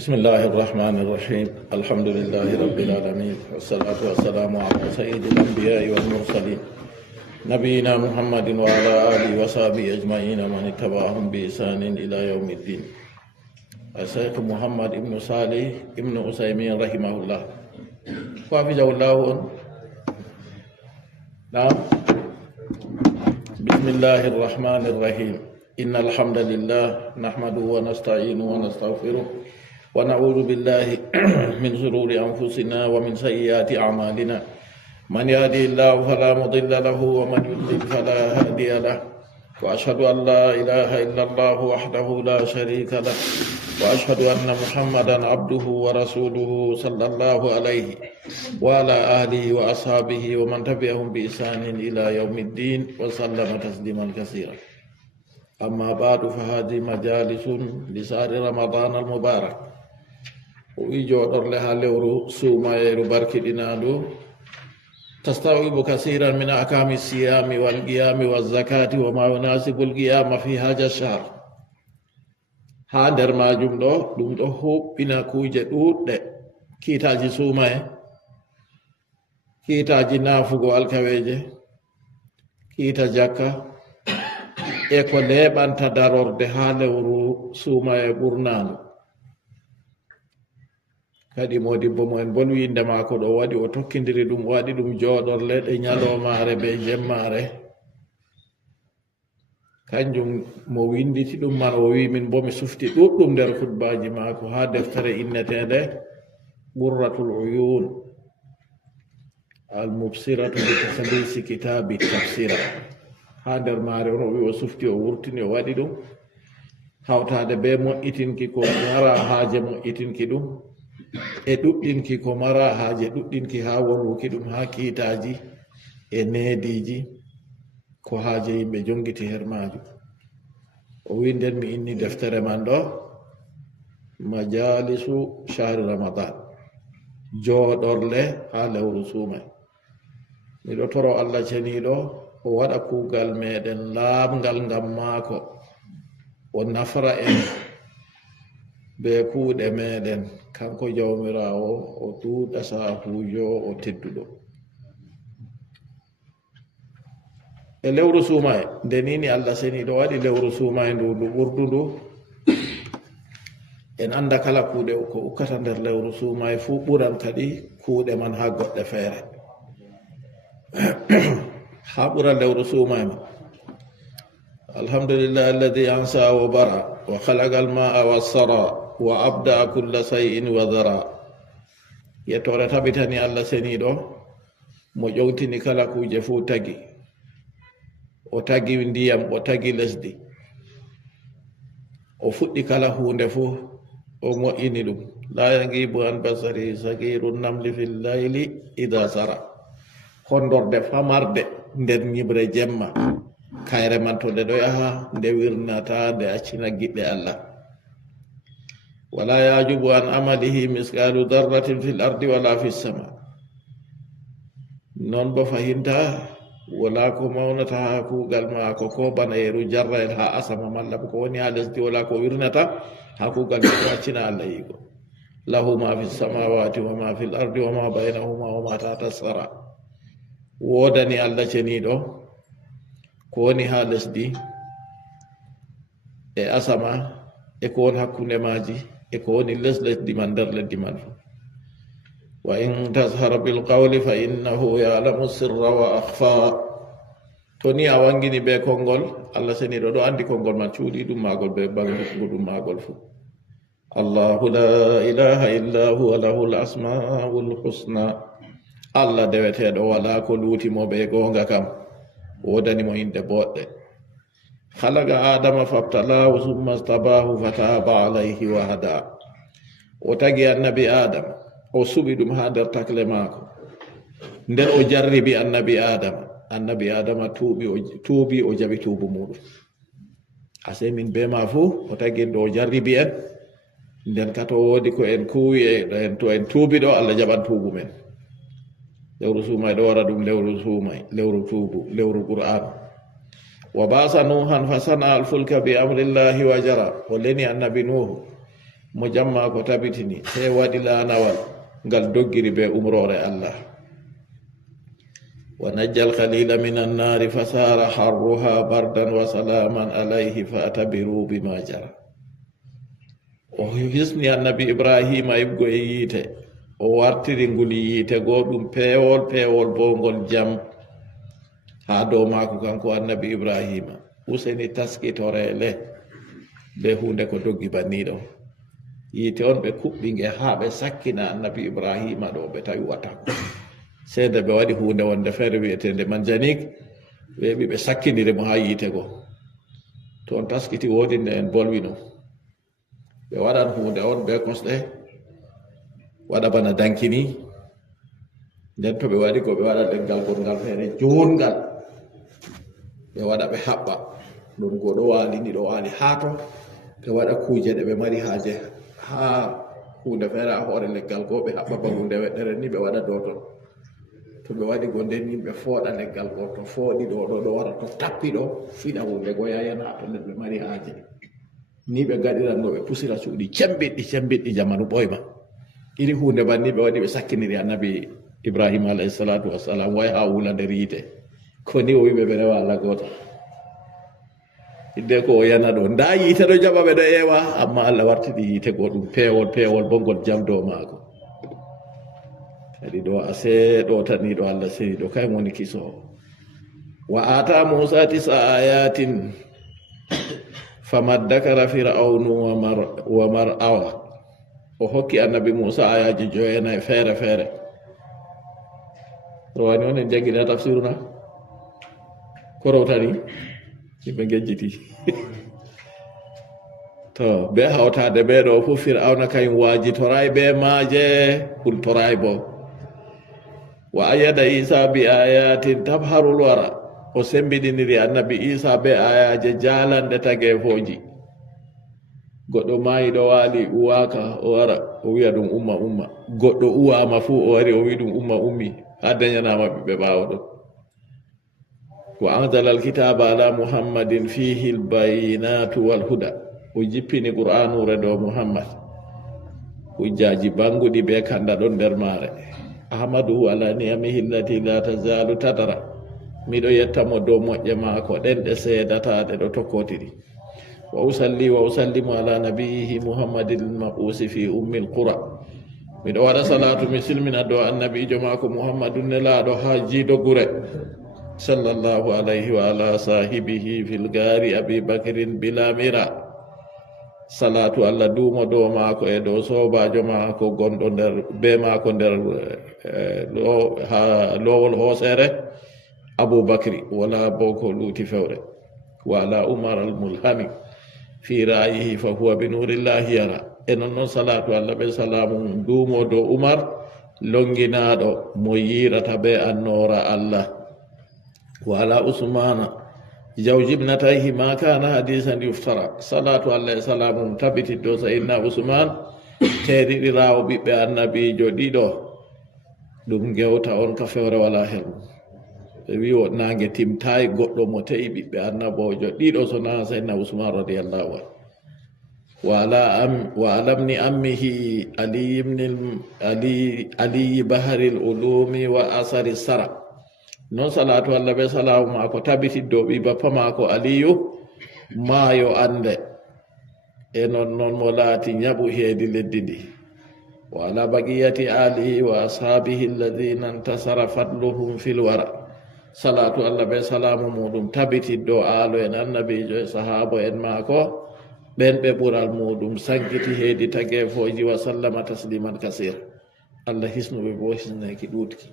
بسم الله الرحمن الرحيم الحمد لله رب العالمين والصلاة والسلام على سيد الأنبياء والمرسلين نبينا محمد وعلى آله وصحبه أجمعين ومن اتبعهم بإحسان إلى يوم الدين. الشيخ محمد بن صالح بن عثيمين رحمه الله حفظه الله. نعم. بسم الله الرحمن الرحيم إن الحمد لله نحمده ونستعينه ونستغفره ونعوذ بالله من شرور أنفسنا ومن سيئات أعمالنا من يهده الله فلا مضل له ومن يضلل فلا هادي له وأشهد أن لا إله إلا الله وحده لا شريك له وأشهد أن محمدا عبده ورسوله صلى الله عليه وعلى آله وأصحابه ومن تبعهم بإحسان إلى يوم الدين وسلم تسليما كثيرا. أما بعد فهذه مجالس لشهر رمضان المبارك ويجودر لها لورو سوما يربارك دينادو تستوعب كثيرا من أحكام الصيام والقيام والزكاة وما يناسب القيام في هذا الشهر. هذا ما جملة دمتو هو بنا كوجة دود كيتاجي سوما كيتاجي نافقو الكويجة كيتا جاكا eko leɓanta darorde ha lewru suuma e ɓurnano. Kadi modibbo mo en bolwi inde mako ɗo waɗi o tokkidiri ɗum waɗi ɗum joɗorle ɗe ñalomare be jemmare. Kanjum mo winditi ɗum man o wi min bo mi sufti ɗuɗɗum nder khutbaji mako ha deftere innetede Qurratul Uyun al mubsiratu bi tahlisi kitabi tafsira. Ha nder maare on o wi o sufti o wurtini o waɗi ɗum hawtade be moƴƴitinki ko mara haaje moƴƴitinki ɗum e ɗuɗɗinki ko mara haaje ɗuɗɗinki ha wonwuki ɗum ha kiitaji e neediji ko haaje yimɓe jongiti her majum. O wi nden mi inni deftere man ɗo majalisu shahri ramadan, jooɗorle ha lewru suumay. miɗo toro Allah ceniɗo o waɗa kuugal meɗen laamgal ngam maako, o nafra en be kuuɗe meɗen kanko jawmirawo, o duuɗa sahujo o tedduɗo. E lewru suumay nde nini Allah seniɗo waɗi lewru suumay ndu ɓurdu ndu, en anda kala kuuɗe ko ukkata nder lewru suumay fuu ɓuran kadi kuuɗe man ha goɗɗe feere. ha ɓura lewru suumay ma. alhamdulillah alladi ansa wa bara wa khalaqa almaa wassara wa abda kulla shay'in wa dhara. yettore tabitani Allah seniɗo mo ƴowtini kala kuje fuu tagi. O tagi ndiyam, o tagi lesdi, o fuɗɗi kala hunde fuu o moƴƴini ɗum. la yagibu an basari sagiru namli fil layli ida sara. hondorde famarde nder ñibre jemma kayre man to nde ɗo yaha nde wirnata nde accina giɗɗe Allah. wala yajubu an amalihi miskalu darratin fil ardi wala fis sama. non bo fahinta wala ko mawnata ha kuugal maako ko bana yeru jarrayel ha asama malla ko woni ha lesdi wala ko wirnata ha kuugal ko accina Allah yigo. lahu ma fis samawati wa ma fil ardi wa ma baynahuma wa ma tahta sara. wodani Allah ceniɗo ko woni ha lesdi e asama e ko woni hakkunde maji e ko woni lesdi man nder leddi man fu. wa in tashara bil qawli fa innahu ya'lamu sirra wa akhfa. to ni a wangini be konngol Allah seniɗo ɗo andi konngol man cuuɗi ɗum magol be bangu ɗum magol fu. Allahu la ilaha illa huwa lahul asmaul husna. Allah deweteɗo wala ko luutimo ɓe gonga kam, wodanimo inde boɗɗe. khalaqa adama fabtalahu summa stabahu fataba alayhi wa hada. o tagi annabi adama o suɓi ɗum ha nder takle maako, nden o jarribi annabi adama tuubi o jaɓi tuubu muɗum. ase min be ma fuu o tagi ndo o jarribi en, nden kato woodi ko en kuwi en to en tuubi ɗo Allah jaɓan tuubu men. lewru suumay ɗo wara ɗum lewru suumay, lewru tuubu, lewru qur'an. wa basa nuhan fasana alfulka bi amrillahi wa jara. o leni annabi nuhu mo jamma ko tabitini he waɗi laanawal ngal doggiri be umrore Allah wa najjal khalila min annari fasara harruha bardan wa salaman alayhi fa atabiru bima jara o hisni annabi Ibrahima ibgo e yiite o wartiri nguli yiite goo ɗum peewol bowngol jam ha dow maako kanko annabi Ibrahima useni taskitorele be hunde ko doggi banniɗo yiite on ɓe kuɓɓi nge ha ɓe sakkina annabi Ibrahima ɗo ɓe tawi wata seede ɓe waɗi hunde wonde feere wiyetende manjanik weeɓi ɓe sakkiniri mo ha yiite go to on taskiti wodi nde en bolwino ɓe waɗan hunde on be kosɗe waɗa bana dankini nden to ɓe waɗi ko ɓe waɗa leggal gongal feere jongal ɓe waɗa ɓe haɓɓa ɗum go ɗo waali ni ɗo waali haa to ɓe waɗa kuuje ɗe ɓe mari haaje ha hunde feere a hoore leggal go ɓe haɓɓa ba hunde weɗɗere ni ɓe waɗa dow ton to ɓe waɗi go nden yimɓe fooɗa leggal go to fooɗi ɗo ɗo wara to tappi ɗo fiɗa hunde go yayana to nden ɓe mari haaje ni ɓe gaɗiran no ɓe pusira cuuɗi cembiɗɗi jamanu ɓoyma iri hunde banni ɓe waɗi ɓe sakkiniri annabi Ibrahima alayhi salatu wassalam way ha wula nder yiite ko ni o wiɓe ɓe rewa Allah goto hidde ko o yana ɗo nda yiite ɗo jaɓa ɓe ɗo ewa amma Allah wartidi yiite go ɗum peewol bongol jam dow maako kadi ɗo a seeɗo taniɗo Allah seniɗo kay woni kiso wa ata Musa 9 ayatin famaddakara fir'aunu wa mar'awa o hokki annabi Musa ayaji 9 feere rowani on en jangina tafsiru na ko rowtani yimɓe gejjiti to be hawtade ɓe ɗo fu fir'auna kañum waajitoray be maaje hultoray bo wa ayyada Isa bi ayatin tabharul wara o sembiɗiniri annabi Isa be ayaje jalanɗe tagefoji goɗɗo mayiɗo waali uwaka o wara o wiya ɗum umma goɗɗo uwama fu o wari o wi ɗum ummi ha dañanama ɓiɓɓe ɓawo ɗon wa anzala alkitaba ala muhammadin fihi albayinatu walhuda o jippini qur'anure dow muhammad hujjaji banguɗi be kanda ɗon nder maare ahmaduhu ala niyamihi allati la tazalu tadara miɗo yettamo dow moƴƴe maako ɗen ɗe seedataɗe ɗo tokkotiri wa usallimu ala nabiyihi muhammadin almabusi fi ummi alqura miɗo waɗa salatu mi silmina dow annabijo maako muhammadu nelaɗo ha jiido gure sallallahu alayhi wa ala sahibihi fil gari abi bakrin bila mira salatu Allah duumo dow maako e dow sobajo maako gonɗo nder be maako nder lowol hoosere aboubacry wala bo ko luuti fewre wa ala umar al mulhami fi rayihi fa huwa bi nurillahi yara e noon salatu Allah be salamu duumo dow umar longinaɗo mo yirata be annora Allah wa ala usmana jawjibnatayhi ma kana hadisan yuftara salatu Allah e salamu tabitiddo sayyidina usman teeɗiɗirawo ɓiɓɓe annabijo ɗiɗo ɗum gewta on ka fewre wala hen ɓe wi o nangue timtayi goɗɗo mo tawi ɓiɓɓe annabojo ɗiɗo so na sayyidina usman radiyallahu anhu wa alamni ammihi aliyi baharil ulumi wa asari sara non salatu Allah be salamu mako tabitiddo ɓi bappa mako aliyu maayo ande e non mo laati ñaɓu heedi leddi ndi wa ala baqiyati alihi wa ashabihi alladhina intasara fadluhum fil wara salatu Allah be salamu muɗum tabitiddo aalo en annabijo e sahabo en maako ɓen ɓe ɓural muɗum sankiti heedi tagefoji wa sallama tasliman kasir Allah hisnuɓe bo hisneki ɗutki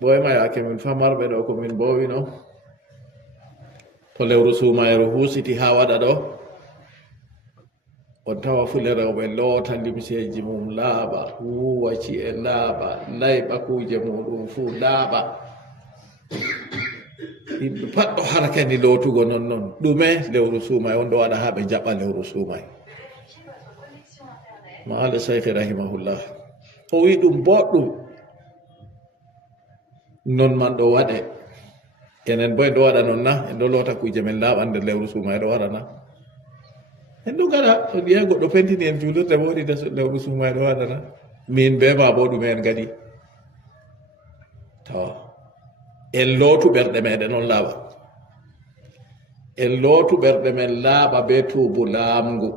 ɓoyma yake min famarɓe ɗo komin bowino to lewru sumayro husiti ha waɗa ɗo on tawa fule rewɓe loota limseji mum laaɓa wuwa ci'e laaɓa layɓa kuje muɗum fuu laaɓa yimɓe pat ɗo harakani lootugo non ɗume lewru suumay on ɗo waɗa ha ɓe jaɓa lewru suumay maala cheikh rahimahullah o wi ɗum boɗɗum non man ɗo waɗe enen bo en ɗo waɗa non na en ɗo loota kuje men laaɓa nder lewru suumay ɗo waɗa na en ɗum kala to wiya goɗɗo pentini en julirde bo waɗi lewru suuma ɗo waɗana min be ma bo ɗum en gadi to en lootu ɓerɗe meɗen on laaɓa en lootu ɓerɗe men laaɓa be tuubu laamngu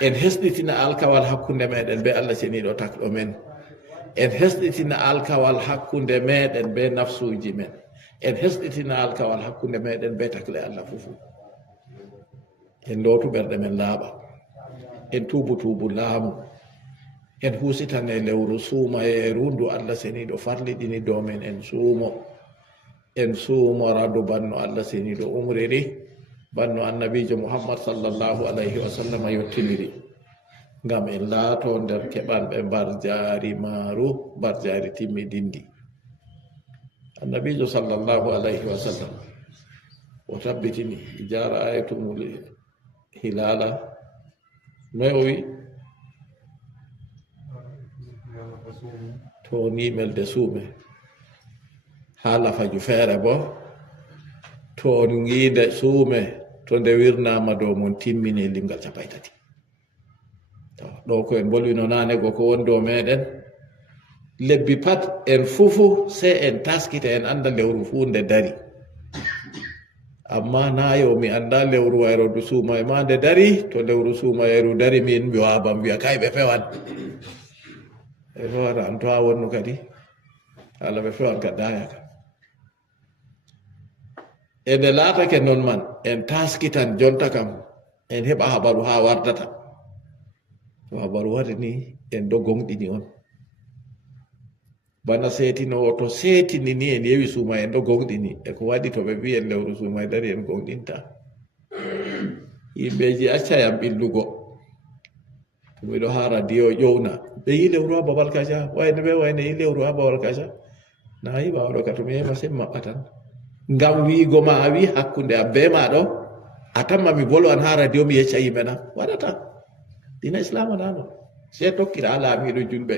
en hesɗitina alkawal hakkunde meɗen be Allah ceniɗo takɗo men en hesɗitina alkawal hakkunde meɗen be nafsuji men en hesɗitina alkawal hakkunde meɗen be takle Allah fufu en lootu ɓerɗe men laaɓa en tuubu laamu en husitane lewru suumayeru ndu Allah seniɗo farliɗini dow men en suumo radu banno Allah seniɗo umriri banno annabijo Muhammad sallallahu alayhi wa sallam yottiniri ngam en laato nder keɓanɓe mbar jaari maaru mbar jaari timmidindi annabijo sallallahu alayhi wa sallam o tabbitini jara ayatumul hilala noy o wi to nimelde suume ha lafaju feere bo to ngiide suume to nde wirnama dow mon timmini limgal 3 to ɗo ko en bolwino nanego ko woni dow meɗen lebbi pat en fufu se en taskita en anda lewru fu nde dari amma nayo mi anda lewru wayro du suuma e ma nde dari to lewru suumayeru dari min mi waban wiya kay ɓe fewan e fewata an to a wonno kadi Allah ɓe fewan ka daya ka e nde laatake non man en taskitan jonta kam en heɓa habaru ha wardata to habaru wari ni en do gonɗini on bana setinowo to setini ni en yewi suuma en do gonɗini e ko waɗi to ɓe mbi en lewru suuma e dari en gonɗinta yimɓeji accayam ɓillugo to miɗo ha radio ƴowna ɓe yi lewru ha babal kaja wayne ɓe wayne yi lewru ha babal kaja na yi ɓawaɗo ka to mi yema sen maɓɓa tan ngam wiigo ma a wi hakkunde am be maɗo a tamma mi bolwan ha radio mi yecca yimɓe na waɗata dina islam nano se tokkira ha laamiɗo julɓe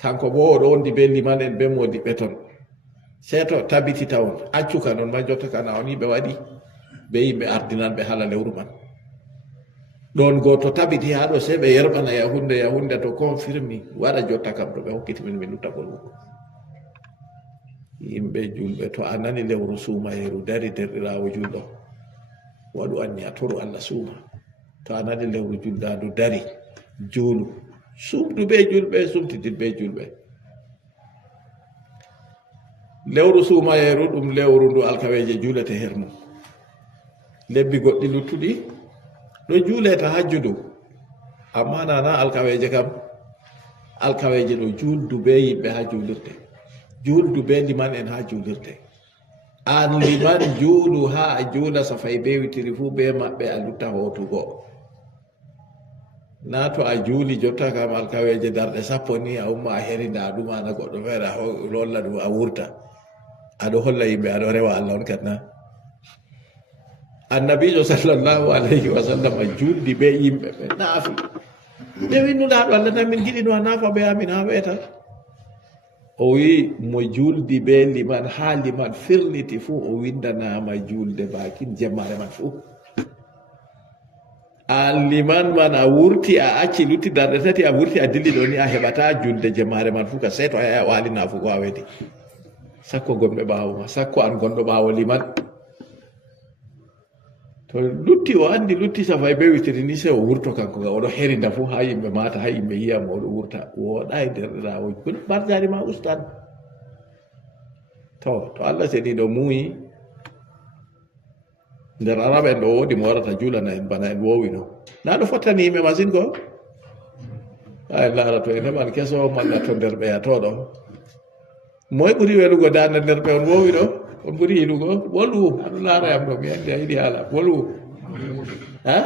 kanko bo oɗo wondi be liman en be modiɓɓe ton se to tabitita on accuka noon ma jotta kana on yiɓe waɗi be yimɓe ardinanɓe hala lewru man ɗon goto tabiti ha ɗo se ɓe yerɓana yahunde to confirmi waɗa jotta kam to ɓe hokkitimin mi lutta bolwugo yimɓe julɓe to a nani lewru suumayeru dari derɗirawo julɗo waɗu anni a toru Allah suuma to a nani lewru julɗadu dari juulu sumdu be julɓe sumtidit be julɓe lewru suumayeru ɗum lewru ndu alkaweje juulete her mum lebbi goɗɗi luttuɗi ɗo juuleta hajjudu amma nana alkaweje kam alkaweje ɗo juldu be yimɓe ha juulirde juldu be liman en ha juulirde an liman juulu ha a juula safay be witiri fu be maɓɓe a lutta hotugo na to a juuli jotta kam alkaweje darɗe 10 ni a umma a herinda a ɗumana goɗɗo feere a lolla ɗum a wurta aɗo holla yimɓe aɗo rewa Allah on kat na annabijo sallallahu alayhi wa sallam a juldi be yimɓe ɓe naafi ɓe winnuɗaɗo Allah tan min giɗino a naafa ɓe amin ha weeta o wi mo juldi be liman ha liman firliti fu o windanama julde bakin jemmare man fu a liman man a wurti a acci lutti darɗe 3 a wurti a dilli ɗo ni a heɓata julde jemmare man fu ka sey to a wali nafugo a weeti sakko gonɓe ɓawo ma sakko an gonɗo ɓawo liman to lutti o andi lutti safay be witiri ni se o wurto kanko ga oɗo herinda fu ha yimɓe mata ha yimɓe yiyama oɗo wurta woɗayi derɗirawo barjari ma ustan to Allah seniɗo muuyi nder araba en ɗo woodi mo warata julana en bana en wowino na ɗo fottani yimɓe masine ko ay laara to en heɓan keso malla to nder ɓeyatoɗo moye ɓuri welugo dande nder ɓe on wowi ɗo on ɓuri yiɗugo wolwu aɗo laara yam ɗo mi andi a yiɗi haala wolwu ha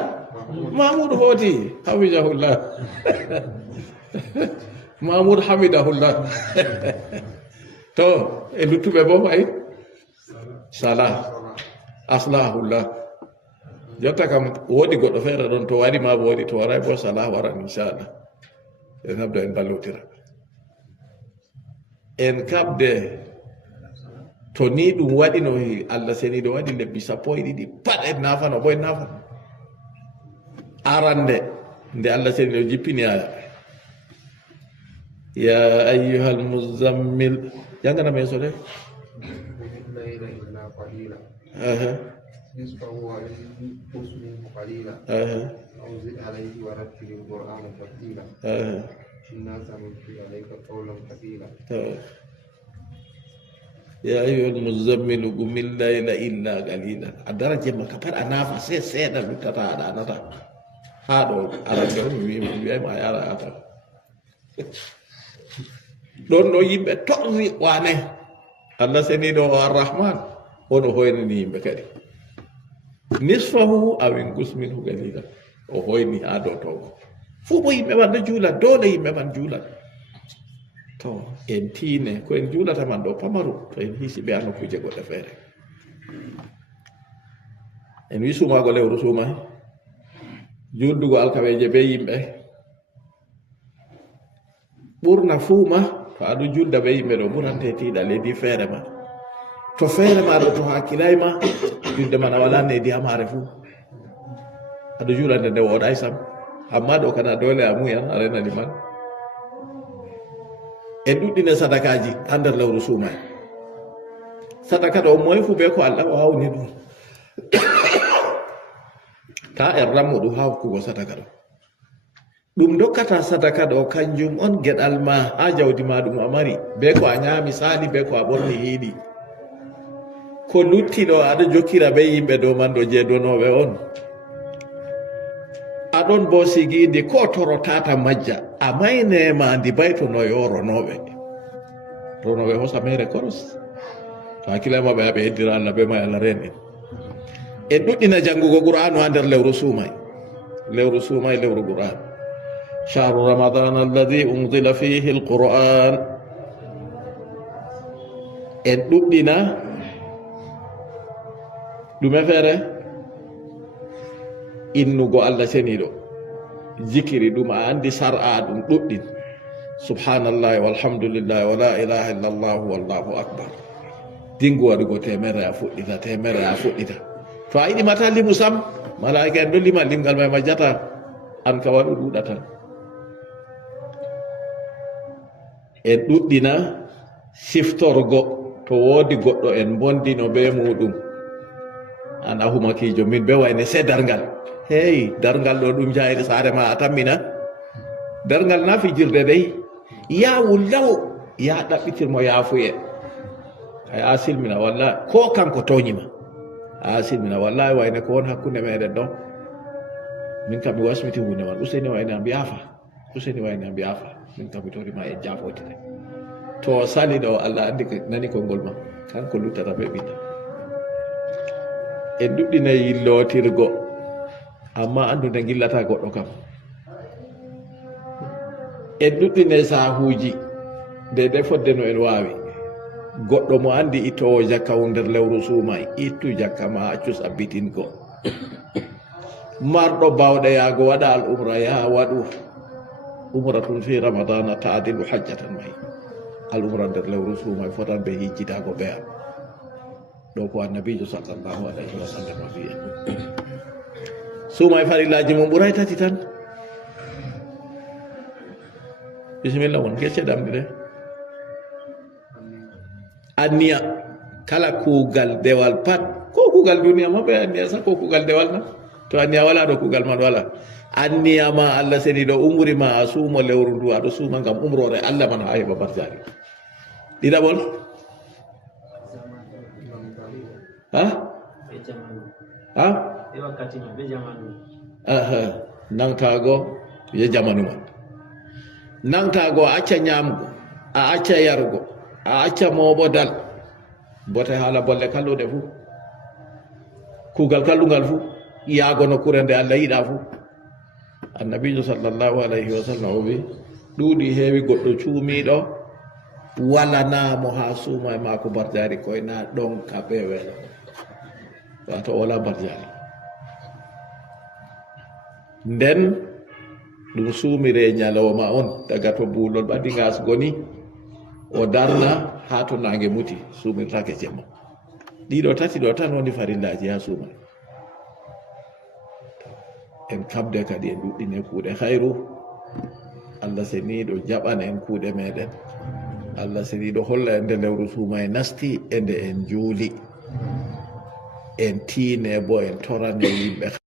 Mamoudou hooti hamidahullah Mamoudou hamidahullah to e luttuɓe bo fay salah aslahullah jotta kam woodi goɗɗo feere ɗon to wari ma bo waɗi to waray bo salah waran inchallah en habdo en ballotira en kabde to ni ɗum waɗi no Allah seniɗo waɗi lebbi 12 pat en nafano bo en nafan arande nde Allah seni o jippini aya ya ayyuhal muzammil jangana men so de الليل إلا قليلا aha نصفه وانقص منه قليلا aha أو زد عليه ورتل القرآن ترتيلا aha إنا سنلقي عليك قولا ثقيلا ya ayyuhal muzammil qum al-layla illa qalila adara jemma ka pat anafa seeda luttata ada anata ha do arande on wi ma yara ata don do yimbe torri wane Allah seni do ar-rahman ono hoyni yimbe kadi nisfahu aw inqus minhu qalila o hoyni ha do to fu bo yimbe wanda juula dole yimbe man juula to en tiine ko en juulata man ɗo pamaru to en hiisi ɓe anno kuje goɗɗe feere en wi sumago lewru sumahi juldugo alkaweje be yimɓe ɓurna fuuma to aɗo julda be yimɓe ɗo ɓurante tiiɗa leydi feere ma to feere ma ɗo to hakkilay ma julde man a wala nedi amare fuu aɗo juulande nde woɗay sam amma ɗo kana dole a muyan a renani man en ɗuɗɗine sadakaji ha nder lewru suumay sadaka ɗo moye fu be ko Allah wawni ɗum ta en rammo ɗum ha hokkugo sadaka ɗo ɗum dokkata sadaka ɗo kanjum on geɗal ma ha jawdi ma ɗum a mari be ko a ñaami sali be ko a ɓorni hiiɗi ko lutti ɗo aɗa jokkira be yimɓe dow man ɗo jeedonoɓe on aɗon bo sigindi ko torotata majja a maynema ndi bayto no yoronoɓe ronoɓe hosa mere koros to hakkilema ɓe aɓe heddira Allah be may Allah ren en ɗuɗɗina janngugo qur'anu ha nder lewru suumay lewru qur'an shahru ramadan alladi unzila fihi alquran en ɗuɗɗina ɗume feere innugo Allah seniɗo jikiri ɗum a andi sar'a ɗum ɗuɗɗin subhanallahi walhamdulillahi wa la ilaha illallah wallahu akbar dingo waɗugo temere a fuɗɗita to a yiɗi mata limu sam malaika en ɗo lima limgal may majjata an ka waɗu ɗuɗata en ɗuɗɗina siftorgo to woodi goɗɗo en bondino be muɗum an ahumakijo min be wayne se dargal hey dargal ɗo ɗum jayri saare ma a tammina dargal na fijirde dey yawu law ya ɗaɓɓitirmo yaafuye ay a silmina wallahi ko kanko toñima a silmina wallahi wayne ko won hakkunde meɗen ɗo min kam mi wasmiti hunde man useni wayne am yaafa min kam mi torima en jafotire to sali ɗo Allah andi nani konngol ma kanko luttata ɓe ɓiɗɗa en ɗuɗɗina yillotirgo amma andude gillata goɗɗo kam en ɗuɗɗine sahuji de fodde no en wawi goɗɗo mo andi ittowo jakka nder lewru suumay ittu jakka ma accu sabbitingo marɗo bawɗe yaago waɗa al umra ya waɗu umratun fi ramadana taadilu hajjatan mayi al umra nder lewru suumay fotan ɓe hijjitago ɓe am ɗo ko annabijo sallllahu alayhi wa sallam wiya suumay farillaji mum ɓuray tati tan bisimilla won gecce ɗamɗi de anniya kala kuugal dewal pat ko kuugal duniya ma ɓe anniya sa ko kuugal dewal na to anniya wala ɗo kuugal man wala anniya ma Allah seni ɗo umri ma a suumo lewru ndu aɗo suuma ngam umrore Allah man ha heɓa barjari ɗiɗaɓol nangtago ye jamanu man nangtago a acca ñamgo a acca yargo a acca moɓodal bote haala bolle kallude fuu kuugal kallungal fuu yaago nokkure nde Allah yiɗa fuu annabijo sallllahu alayhi wa sallam o wi ɗuuɗi heewi goɗɗo cuumiɗo walanamo ha suuma e maako barjari koye na ɗon ka ɓe weela wato wala barjari nden ɗum suumire ñalawma on daga to buulol ɓaddi ngasgo ni o darna ha to nange muti suumirtake jemma ɗiɗo tati ɗo tan woni farillaji ha suuma en kabde kadi en ɗuɗɗine kuuɗe hayru. Allah seniiɗo jaɓana en kuuɗe meɗen. Allah seniiɗo holla en nde lewru suuma e nasti e nde en juuli en tiine bo en torane yimɓe